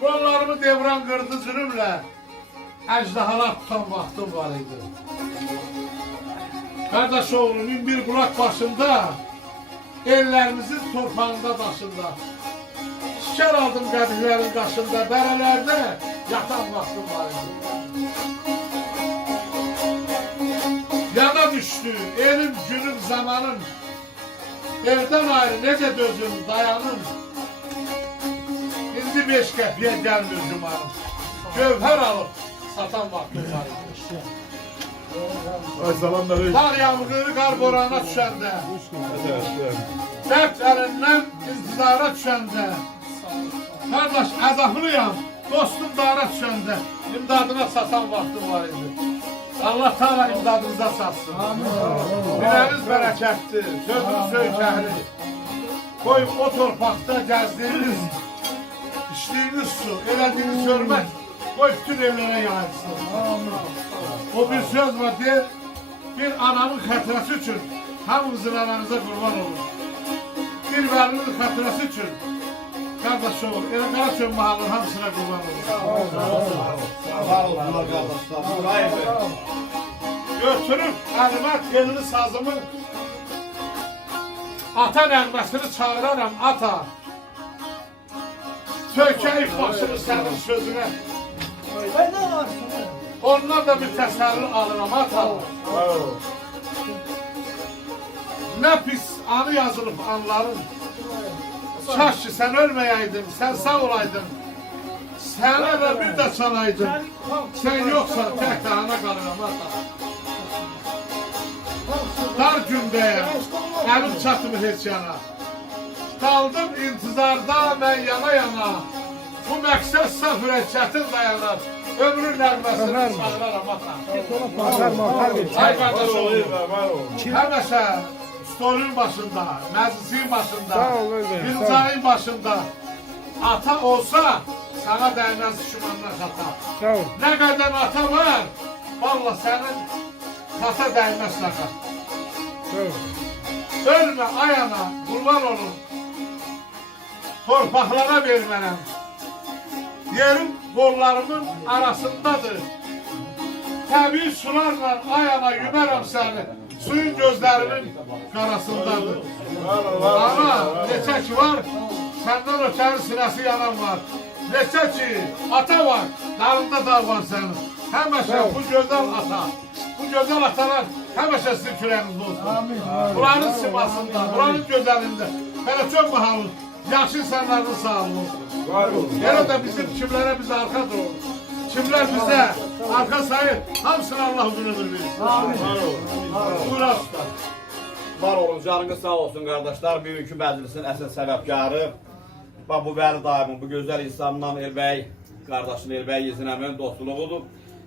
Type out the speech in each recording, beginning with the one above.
Qollarımı devran qırdı zülümlə, əcdahalar tutan vaxtım var idi. Qardaş oğlunun bir qulaq başında, ellərimizin torpağında daşında. Şikər aldım qədiklərin qaşında, dərələrdə yatan vaxtım var idi. Yana düşdü elim, günüm, zamanım, evdən ayrı necə dözüm, dayanım. İndi 5 qəpiyə gəlmir cumarım. Gövhər alıb satan vaxtım var idi. Ay salam aleyküm. Qar yağmuru, qar borana düşəndə, dərd əlindən intizara düşəndə, qardaş əzaflıyam, dostum dara düşəndə, imdadına satan vaxtım var idi. Allah Teala imdadınıza satsın. Diliniz bərəkətdir, sözünüz söykəhli. Qoyub o torpaqda gəzdiyiniz, içdiyiniz su, elədiyiniz hörmət, qoy bütün evlərə yayılsın. O bir söz var, deyir, bir anamın xətrəsi üçün hamınızın ananıza qurban olur. Bir vəlinin xətrəsi üçün qardaş olur, elə Qaraçöl mahallının hamısına qurban olur. Götürüb əlimə elini sazımı, ata nəğməsini çağıraram, ata. Söykəyib başını sənin sözünə. Ondan da bir təsəlli alıram, ata. Nə pis anı yazılıb anların. Kaş ki sən ölməyəydin, sən sağ olaydın. Sənə də bir də çalaydın. Sən yoxsan tək də ana qalıram, ata. Dar gündəyəm, əlim çatmır heç yana. Qaldım intizarda mən yana. Bu məqsəd saf ürəkçətin dayanar. Ömrün nəğməsini çağıraram, ata. Ay qardaş oğlum, həməşə stolun başında, məclisin başında, filcanın başında ata olsa sana dəyməz düşmandan xata. Nə qədər ata var, valla sənin xata dəyməz sakat. Ölmə ayana, qurban olun, torpaqlara vermənəm. Yerim qollarımın arasındadır. Təbii sularla ayana yümərəm səni. Suyun gözlərinin qarasındadır. Ana, neçə ki var, səndən ötərin sinəsi yanan var. Neçə ki, ata var, dalında dağ var sənin. Həməşə bu gözəl ata, bu gözəl atalar həməşə sizin kürəyinizdə olsun. Buranın simasında, buranın gözəlində, Qaraçöl mahalının yaxşı insanların sağlığı olsun. Yenə də bizim kimlərə biz arxa durur. Kimlər bizə arxa sayır, hamısını Allah uzun ömür verir. Buyur usta. Var olun, canınız sağ olsun qardaşlar. Bugünkü məclisin əsas səbəbkarı bax bu Vəli dayımın, bu gözəl insandan Elbəy, qardaşın Elbəy Yezinəmin dostluğudur.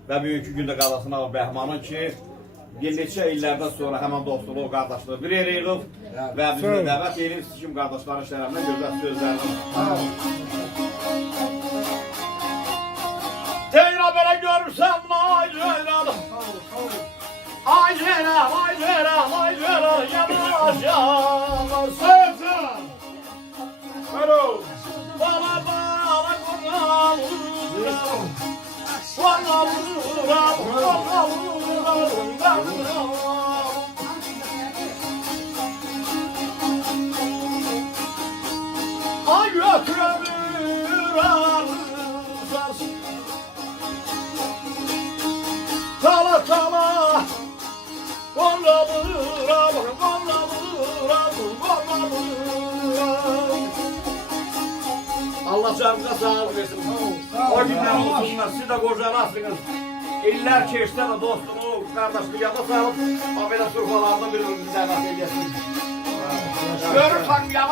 Və bugünkü gündə qardaşın ağı Bəhmanın ki, bir neçə illərdən sonra həmən dostluğu, qardaşlığı bir eririk və bizi dəvət edirik sizin qardaşların şərəfinə gözəl sözlərini. Ceyran belə görürsən, ay Ceyran. Ay Ceyran, ay Ceyran, ay Ceyran, yanacaq. Sayacaq. Alo. Bana bana qurban vuram. Bana vuram, bana vuram. Ay götürür arızas. Tala tala. Bana vuram, bana vuram, bana vuram. Allah canınıza sağlık versin. O günler olsunlar, siz de qocalasınız. İller keçsə də dostumu, qardaşlığı yada salıb, o belə surfalarda bir-birini dəvət edəsiniz. Görürsən, yavaş.